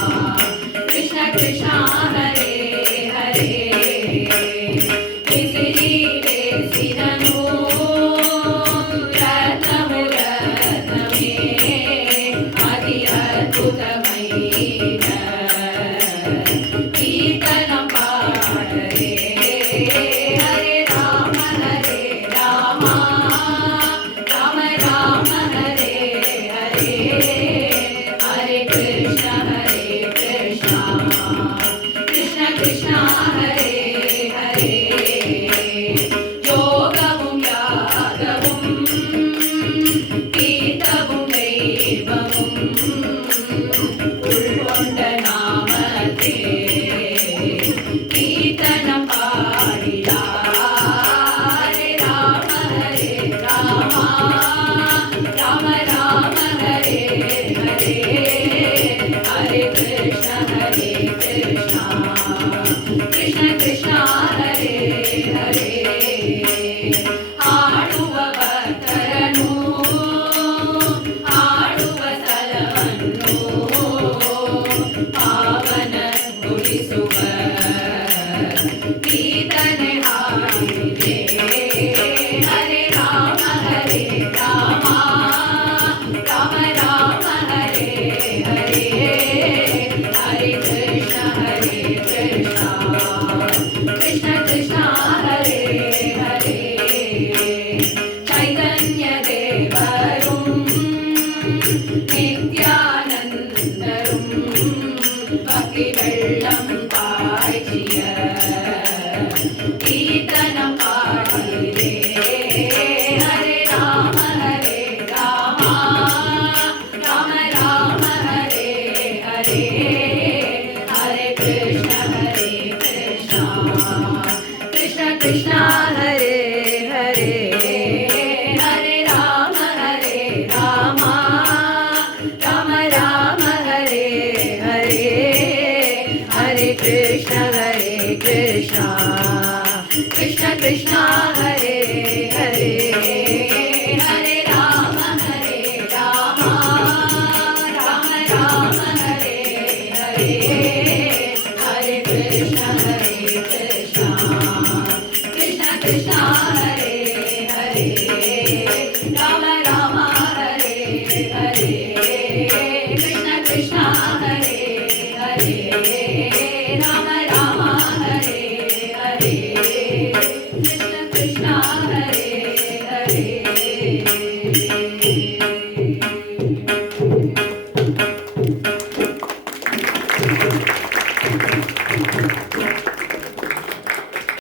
कृष्ण कृष्ण हरे हरे विसिरी वेसिरनु रत्नमु रत्नमे अति अद्भुतमैन कीर्तनं पाडरे हरे राम राम राम राम हरे हरे हरे कृष्ण कृष्ण कृष्ण हरे हरे योगवुं यागवुं पीतवुं दैववुं उल्कोण्ड नामते कीर्तनं पाडिडा हरे राम राम राम राम हरे हरे हरे कृष्ण कृष्ण कृष्ण हरे हरे ಆಡುವ ಭಕ್ತರನು ಆಡುವ ಸ್ಥಳವನ್ನು ಪಾವನಗೊಳಿಸುವ ಕೀರ್ತನೆ ಹಾಡಿದೆ ಹರೆ ರಾಮ ರಾಮ ರಾಮ ರಾಮ ಹರೆ ಹರೆ ಹರೆ ಕೃಷ್ಣ ಕೃಷ್ಣ ಕೃಷ್ಣ ಹರೆ ಹರೆ ಚೈತನ್ಯ ದೇವரும் நித்யானந்தரும் பக்தி வெள்ளம் பாய்ச்சிய கீர்த்தனம் பாடிலே ஹரே ராம ராம ராம ராம ஹரே ஹரே ஹரே கிருஷ்ண कृष्ण कृष्ण हरे हरे हरे राम राम राम हरे हरे हरे कृष्ण कृष्ण कृष्ण हरे हरे हरे राम राम राम राम हरे हरे हरे कृष्ण